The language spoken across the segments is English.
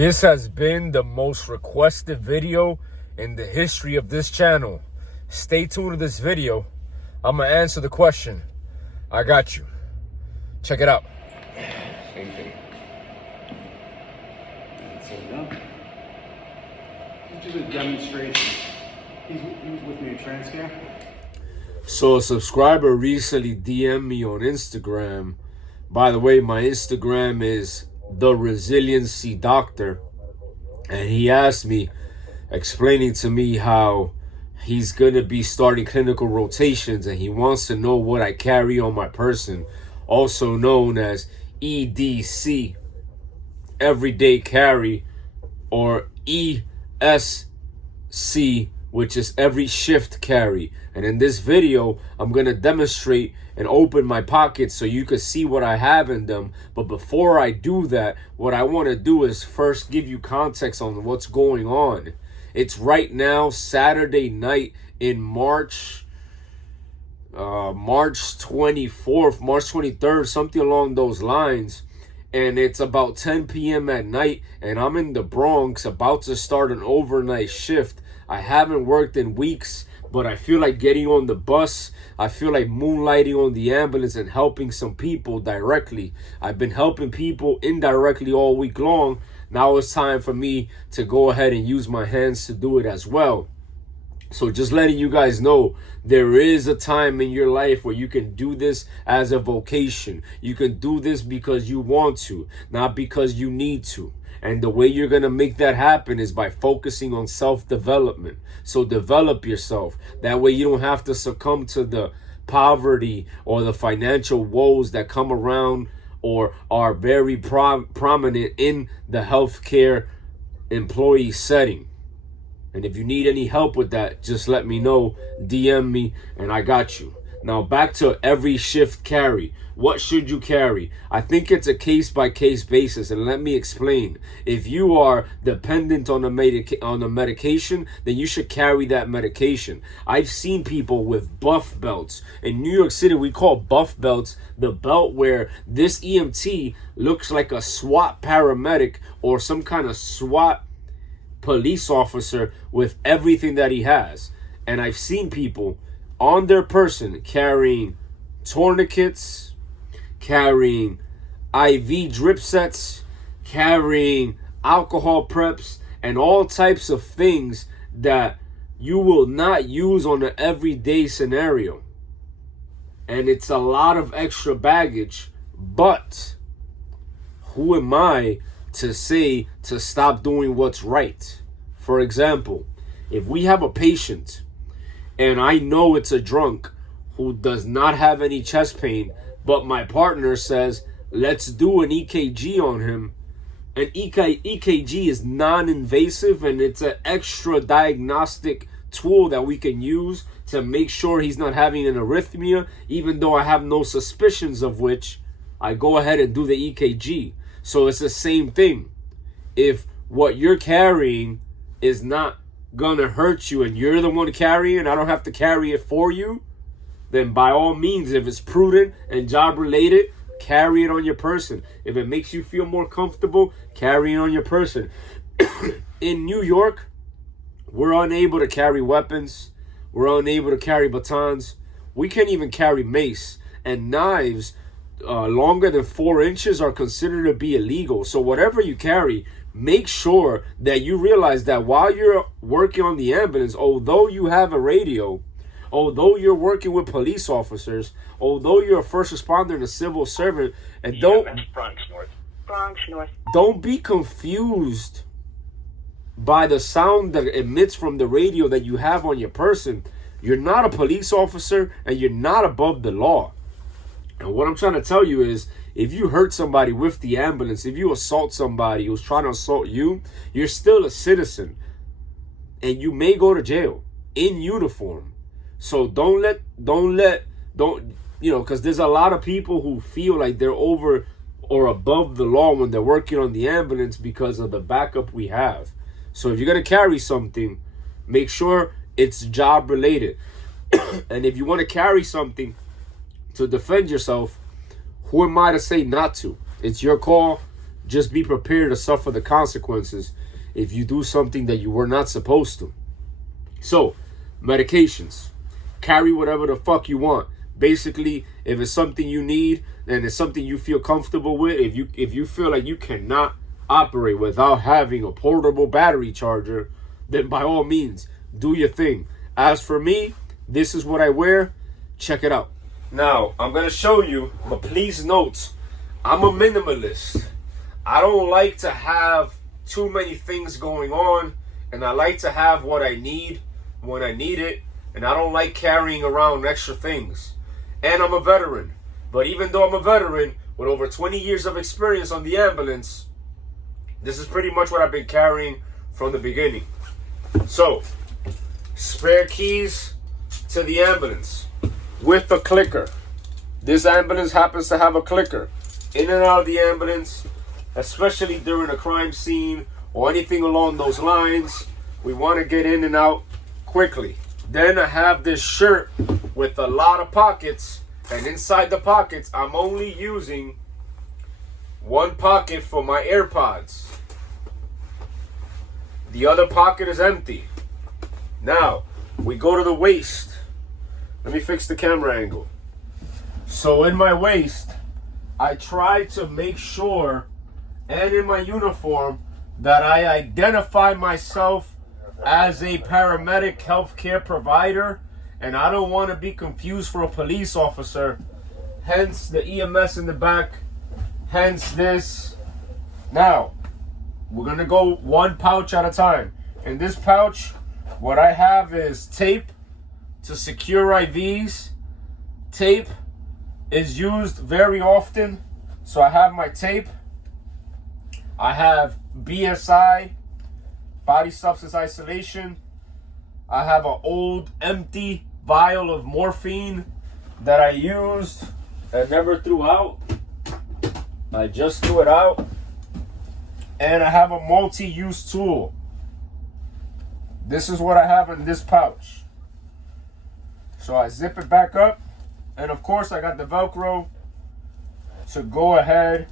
This has been the most requested video in the history of this channel. Stay tuned to this video. I'm going to answer the question. I got you. Check it out. Same thing. So done. This is a demonstration. He was with me at Transcare. So a subscriber recently DM'd me on Instagram. By the way, my Instagram is The Resiliency Doctor. And he asked me, explaining to me how he's going to be starting clinical rotations and he wants to know what I carry on my person, also known as EDC, Everyday Carry, or ESC, which is Every Shift Carry. And in this video, I'm going to demonstrate and open my pockets so you can see what I have in them. But before I do that, what I want to do is first give you context on what's going on. It's right now Saturday night in March 24th, March 23rd, something along those lines. And it's about 10 p.m. at night, and I'm in the Bronx about to start an overnight shift. I haven't worked in weeks, but I feel like getting on the bus. I feel like moonlighting on the ambulance and helping some people directly. I've been helping people indirectly all week long. Now it's time for me to go ahead and use my hands to do it as well. So just letting you guys know, there is a time in your life where you can do this as a vocation. You can do this because you want to, not because you need to. And the way you're going to make that happen is by focusing on self-development. So develop yourself. That way you don't have to succumb to the poverty or the financial woes that come around or are very prominent in the healthcare employee setting. And if you need any help with that, just let me know, DM me, and I got you. Now back to Every Shift Carry. What should you carry? I think it's a case-by-case basis, and let me explain. If you are dependent on a medication, then you should carry that medication. I've seen people with buff belts. In New York City, we call buff belts the belt where this EMT looks like a SWAT paramedic or some kind of SWAT police officer with everything that he has. And I've seen people on their person carrying tourniquets, carrying IV drip sets, carrying alcohol preps, and all types of things that you will not use on an everyday scenario. And it's a lot of extra baggage, but who am I to say to stop doing what's right? For example, if we have a patient and I know it's a drunk who does not have any chest pain, but my partner says, let's do an EKG on him. An EKG is non-invasive and it's an extra diagnostic tool that we can use to make sure he's not having an arrhythmia, even though I have no suspicions of which, I go ahead and do the EKG. So it's the same thing. If what you're carrying is not gonna hurt you and you're the one carrying, I don't have to carry it for you, then by all means, if it's prudent and job related, carry it on your person. If it makes you feel more comfortable, carry it on your person. In New York, we're unable to carry weapons. We're unable to carry batons. We can't even carry mace. And knives longer than 4 inches are considered to be illegal. So whatever you carry, make sure that you realize that while you're working on the ambulance, although you have a radio, although you're working with police officers, although you're a first responder and a civil servant, and Bronx North. Don't be confused by the sound that emits from the radio that you have on your person. You're not a police officer and you're not above the law. And what I'm trying to tell you is, if you hurt somebody with the ambulance, if you assault somebody who's trying to assault you, you're still a citizen. And you may go to jail in uniform. So don't, because there's a lot of people who feel like they're over or above the law when they're working on the ambulance because of the backup we have. So if you're going to carry something, make sure it's job related. And if you want to carry something to defend yourself, who am I to say not to? It's your call. Just be prepared to suffer the consequences if you do something that you were not supposed to. So, medications. Carry whatever the fuck you want. Basically, if it's something you need and it's something you feel comfortable with, if you feel like you cannot operate without having a portable battery charger, then by all means, do your thing. As for me, this is what I wear. Check it out. Now, I'm going to show you, but please note, I'm a minimalist. I don't like to have too many things going on, and I like to have what I need when I need it, and I don't like carrying around extra things. And I'm a veteran. But even though I'm a veteran with over 20 years of experience on the ambulance, this is pretty much what I've been carrying from the beginning. So, spare keys to the ambulance with a clicker. This ambulance happens to have a clicker. In and out of the ambulance, especially during a crime scene or anything along those lines, we want to get in and out quickly. Then I have this shirt with a lot of pockets, and inside the pockets, I'm only using one pocket for my AirPods. The other pocket is empty. Now, we go to the waist. Let me fix the camera angle. So in my waist, I try to make sure, and in my uniform, that I identify myself as a paramedic healthcare provider, and I don't want to be confused for a police officer. Hence the EMS in the back. Hence this. Now, we're going to go one pouch at a time. In this pouch, what I have is tape to secure IVs. Tape is used very often, so I have my tape. I have BSI, body substance isolation. I have an old empty vial of morphine that I used and never threw out. I just threw it out. And I have a multi-use tool. This is what I have in this pouch. So I zip it back up. And of course I got the Velcro to go ahead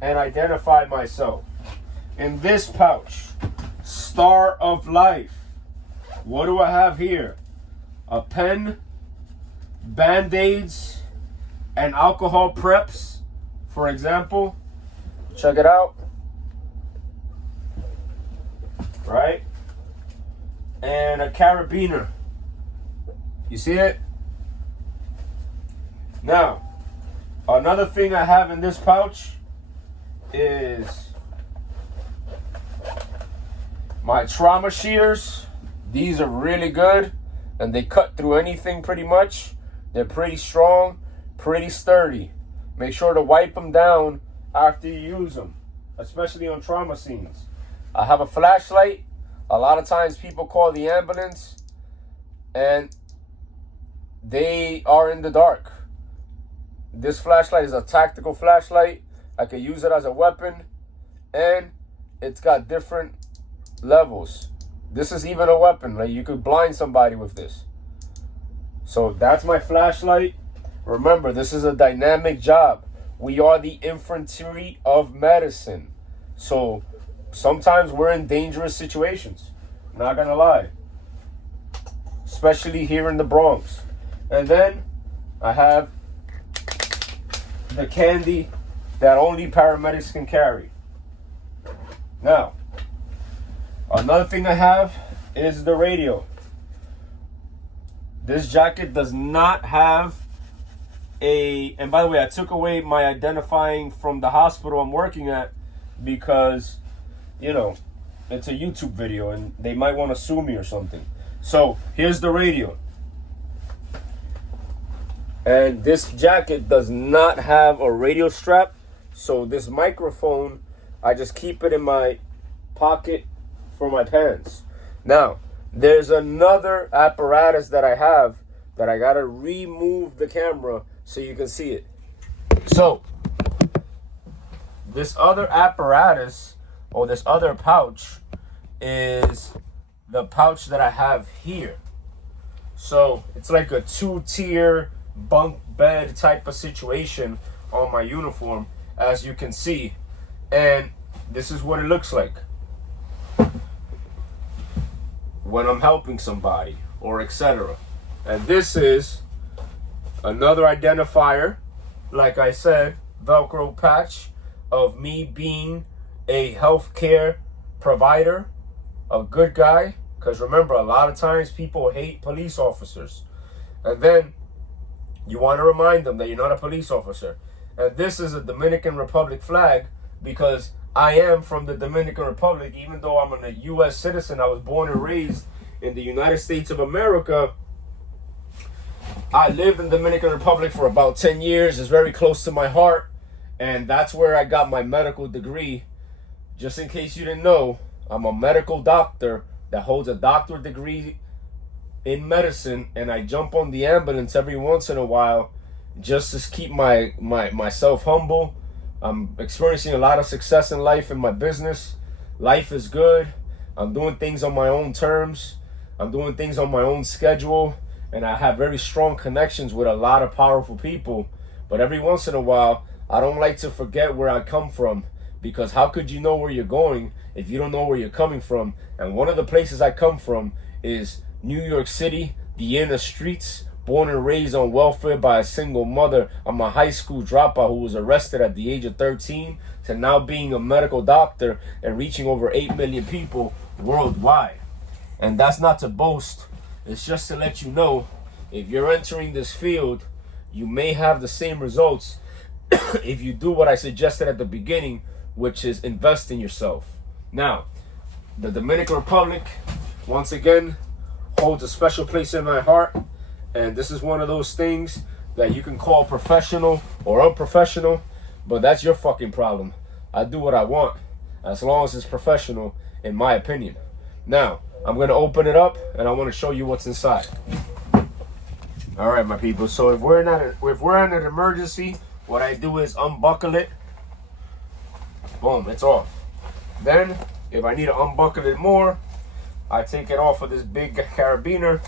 and identify myself. In this pouch, Star of Life. What do I have here? A pen, Band-Aids, and alcohol preps, for example. Check it out. Right? And a carabiner. You see it? Now, another thing I have in this pouch is my trauma shears. These are really good, and they cut through anything pretty much. They're pretty strong, pretty sturdy. Make sure to wipe them down after you use them, especially on trauma scenes. I have a flashlight. A lot of times people call the ambulance and they are in the dark. This flashlight is a tactical flashlight. I could use it as a weapon, and it's got different levels. This is even a weapon. Like, you could blind somebody with this. So that's my flashlight. Remember, this is a dynamic job. We are the infantry of medicine. So sometimes we're in dangerous situations. Not gonna lie. Especially here in the Bronx. And then I have the candy that only paramedics can carry. Now, another thing I have is the radio. This jacket does not have and by the way, I took away my identifying from the hospital I'm working at because, you know, it's a YouTube video and they might want to sue me or something. So here's the radio. And this jacket does not have a radio strap. So this microphone, I just keep it in my pocket for my pants. Now, there's another apparatus that I have that I gotta remove the camera so you can see it. So, this other apparatus, or this other pouch, is the pouch that I have here. So, it's like a 2-tier bunk bed type of situation on my uniform. As you can see, And this is what it looks like when I'm helping somebody or etc. And this is another identifier, like I said, Velcro patch of me being a healthcare provider, a good guy. Because remember, a lot of times people hate police officers. And then you want to remind them that you're not a police officer. And this is a Dominican Republic flag because I am from the Dominican Republic. Even though I'm a U.S. citizen, I was born and raised in the United States of America. I lived in the Dominican Republic for about 10 years. It's very close to my heart. And that's where I got my medical degree. Just in case you didn't know, I'm a medical doctor that holds a doctorate degree in medicine. And I jump on the ambulance every once in a while just to keep myself humble. I'm experiencing a lot of success in life in my business. Life is good. I'm doing things on my own terms. I'm doing things on my own schedule. And I have very strong connections with a lot of powerful people. But every once in a while, I don't like to forget where I come from. Because how could you know where you're going if you don't know where you're coming from? And one of the places I come from is New York City, the inner streets, born and raised on welfare by a single mother. I'm a high school dropout who was arrested at the age of 13 to now being a medical doctor and reaching over 8 million people worldwide. And that's not to boast. It's just to let you know, if you're entering this field, you may have the same results if you do what I suggested at the beginning, which is invest in yourself. Now, the Dominican Republic, once again, holds a special place in my heart. And this is one of those things that you can call professional or unprofessional, but that's your fucking problem. I do what I want, as long as it's professional, in my opinion. Now, I'm going to open it up, and I want to show you what's inside. All right, my people. So if we're in an emergency, what I do is unbuckle it. Boom, it's off. Then, if I need to unbuckle it more, I take it off of this big carabiner.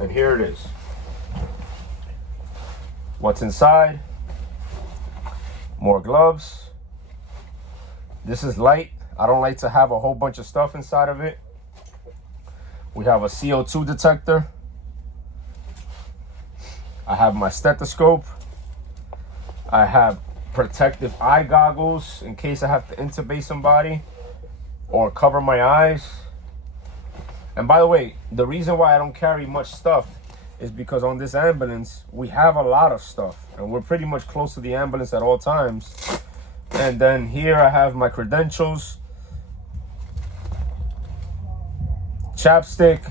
And here it is. What's inside? More gloves. This is light. I don't like to have a whole bunch of stuff inside of it. We have a CO2 detector. I have my stethoscope. I have protective eye goggles in case I have to intubate somebody or cover my eyes. And by the way, the reason why I don't carry much stuff is because on this ambulance, we have a lot of stuff. And we're pretty much close to the ambulance at all times. And then here I have my credentials, chapstick,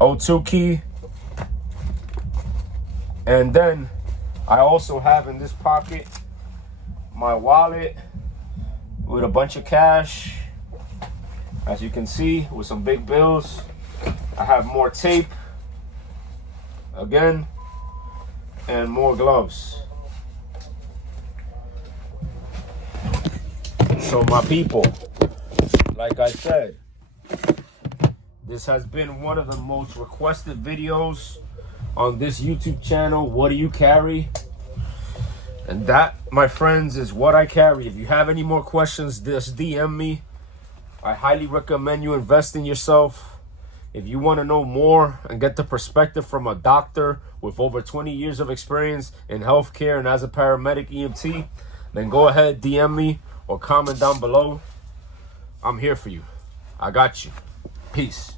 O2 key. And then I also have in this pocket my wallet with a bunch of cash. As you can see, with some big bills. I have more tape, again, and more gloves. So my people, like I said, this has been one of the most requested videos on this YouTube channel. What do you carry? And that, my friends, is what I carry. If you have any more questions, just DM me. I highly recommend you invest in yourself. If you want to know more and get the perspective from a doctor with over 20 years of experience in healthcare and as a paramedic EMT, then go ahead, DM me or comment down below. I'm here for you. I got you. Peace.